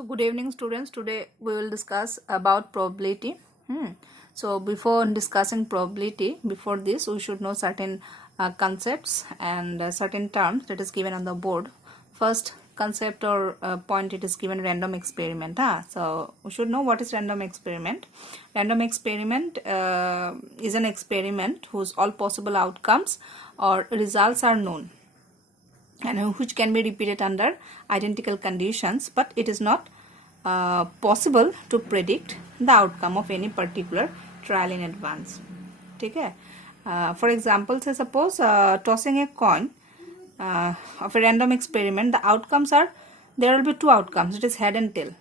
So good evening students. Today we will discuss about probability. So before discussing probability, before this we should know certain concepts and certain terms that is given on the board. First concept or point, it is given random experiment. So we should know what is random experiment. Random experiment is an experiment whose all possible outcomes or results are known, and which can be repeated under identical conditions, but it is not possible to predict the outcome of any particular trial in advance. Okay. For example, say suppose tossing a coin of a random experiment, the outcomes are, there will be two outcomes, it is head and tail,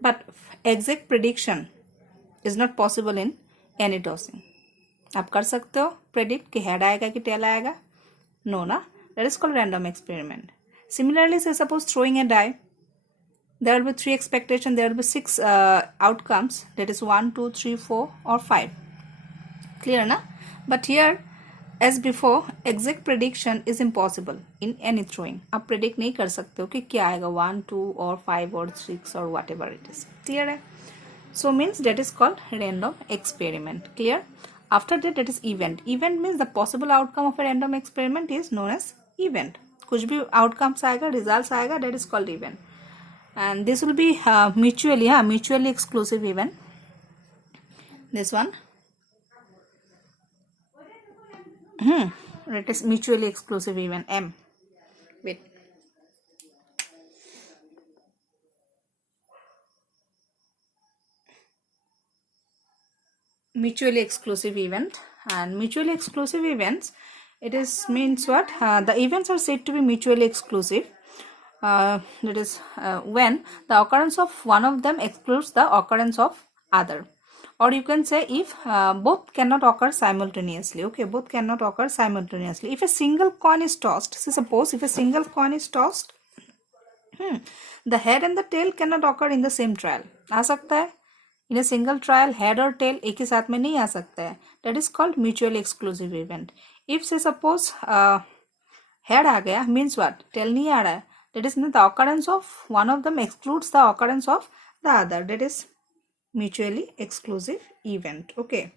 but exact prediction is not possible in any tossing. आप कर सकते हो predict कि head आएगा कि tail आएगा? No ना, that is called random experiment. Similarly, say suppose throwing a die, there will be three expectations, there will be six outcomes, that is 1, 2, 3, 4 or 5. Clear na? But here as before, exact prediction is impossible in any throwing. आप predict नहीं कर सकते हो कि क्या आएगा 1, 2 or 5 or 6 or whatever it is. Clear है? So means that is called random experiment. Clear? After that, that is event. Event means the possible outcome of a random experiment is known as event. कुछ भी outcomes आएगा, results आएगा, that is called event. And this will be mutually exclusive event. This one. It is mutually exclusive event. M. Wait. Mutually exclusive event. And mutually exclusive events, it is means what? The events are said to be mutually exclusive. That is when the occurrence of one of them excludes the occurrence of other, or you can say if both cannot occur simultaneously. Okay, both cannot occur simultaneously. If a single coin is tossed, so suppose if a single coin is tossed, the head and the tail cannot occur in the same trial. आ सकता है in a single trial, head or tail एक ही साथ में नहीं आ सकता है. That is called mutually exclusive event. If say suppose head आ गया, means what? Tail नहीं आ रहा है. That is the occurrence of one of them excludes the occurrence of the other. That is mutually exclusive event. Okay.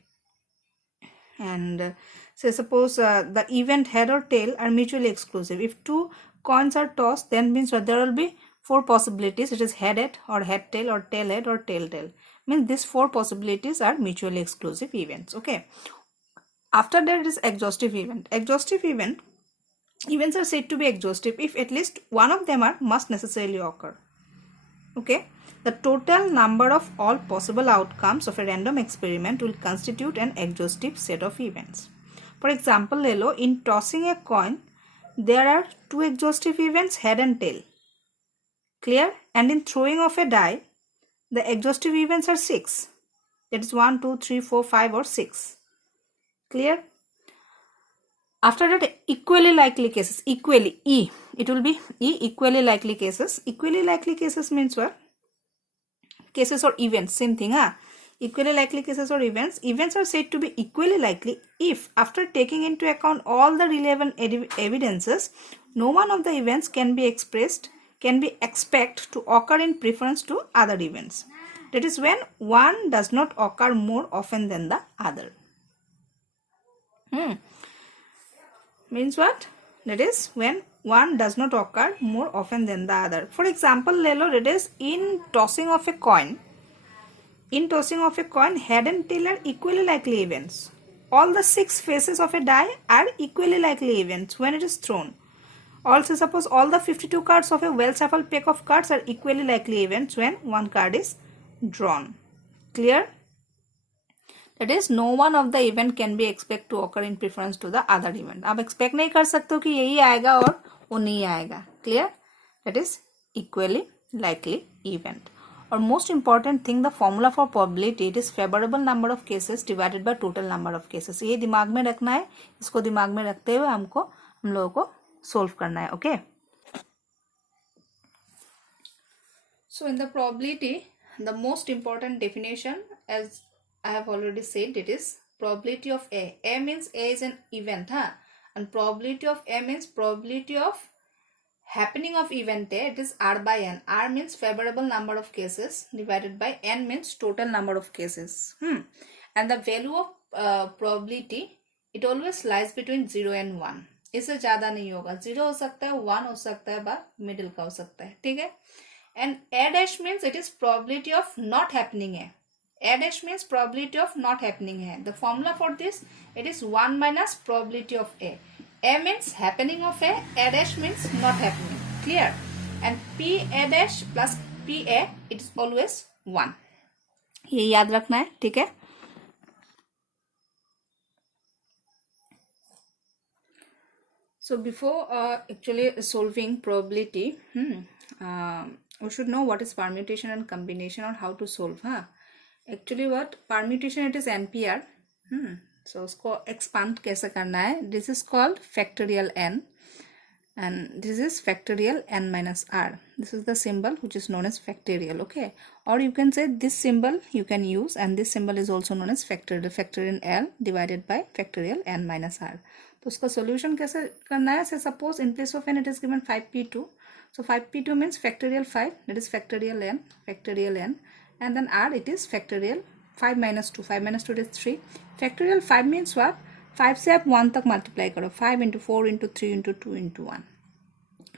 And say suppose the event head or tail are mutually exclusive. If two coins are tossed, then means what? There will be four possibilities. It is head head or head tail or tail head or tail tail. Means these four possibilities are mutually exclusive events. Okay. After that, it is exhaustive event. Exhaustive event, events are said to be exhaustive if at least one of them must necessarily occur. Okay. The total number of all possible outcomes of a random experiment will constitute an exhaustive set of events. For example, Lelo, in tossing a coin, there are two exhaustive events, head and tail. Clear? And in throwing of a die, the exhaustive events are 6. That is 1, 2, 3, 4, 5 or 6. Clear? After that, equally likely cases, equally, E, it will be E, equally likely cases. Equally likely cases means what? Cases or events, same thing. Equally likely cases or events. Events are said to be equally likely if, after taking into account all the relevant evidences, no one of the events can be expect to occur in preference to other events. That is when one does not occur more often than the other. Means what? That is when one does not occur more often than the other. For example, Lelo, that is in tossing of a coin. In tossing of a coin, head and tail are equally likely events. All the 6 faces of a die are equally likely events when it is thrown. Also, suppose all the 52 cards of a well-shuffled pack of cards are equally likely events when one card is drawn. Clear? That is, no one of the event can be expected to occur in preference to the other event. आप expect नहीं कर सकते हो कि यही आएगा और वो नहीं आएगा. Clear? That is equally likely event. Or most important thing, the formula for probability, it is favorable number of cases divided by total number of cases. ये दिमाग में रखना है. इसको दिमाग में रखते हुए हम लोगों को solve करना है. Okay? So in the probability, the most important definition, as I have already said, it is probability of A. A means A is an event, and probability of A means probability of happening of event है, it is r by n. R means favorable number of cases divided by n means total number of cases. And the value of probability, it always lies between 0 and 1. इससे ज्यादा नहीं होगा. 0 हो सकता है, 1 हो सकता है, बा मिडिल का हो सकता है. ठीक है. And a dash means it is probability of not happening है. A dash means probability of not happening है. The formula for this, it is 1 minus probability of A. A means happening of A dash means not happening. Clear? And P A dash plus P A, it is always 1. ये याद रखना है. ठीक है. So before actually solving probability, we should know what is permutation and combination or how to solve. Actually what permutation, it is NPR. So उसको expand कैसे करना है? This is called factorial n, and this is factorial n minus r. This is the symbol which is known as factorial. Okay, or you can say this symbol you can use, and this symbol is also known as factorial l divided by factorial n minus r. तो उसका solution कैसे करना है? Say suppose in place of n it is given 5p2. So 5p2 means factorial 5, that is factorial n, and then r it is factorial 5 minus 2. 5 minus 2 is 3. Factorial 5 means what? 5 से आप 1 तक multiply करो. 5 into 4 into 3 into 2 into 1.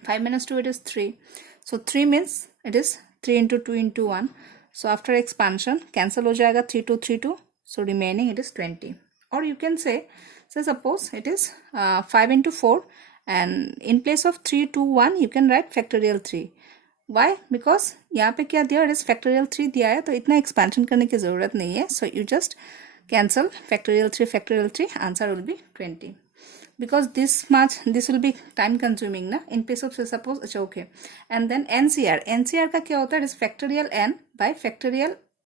5 minus 2 it is 3. So 3 means it is 3 into 2 into 1. So after expansion cancel हो जाएगा 3 2 3 2. So remaining it is 20. Or you can say suppose it is 5 into 4, and in place of 3 2 1 you can write factorial 3. Why? Because यहाँ पे क्या दिया? It is factorial 3 दिया है, तो इतना expansion करने की ज़रूरत नहीं है. So you just cancel factorial 3, answer will be 20. Because this will be time consuming ना. In place of suppose अच्छा okay. And then NCR का क्या होता है? It is factorial n by factorial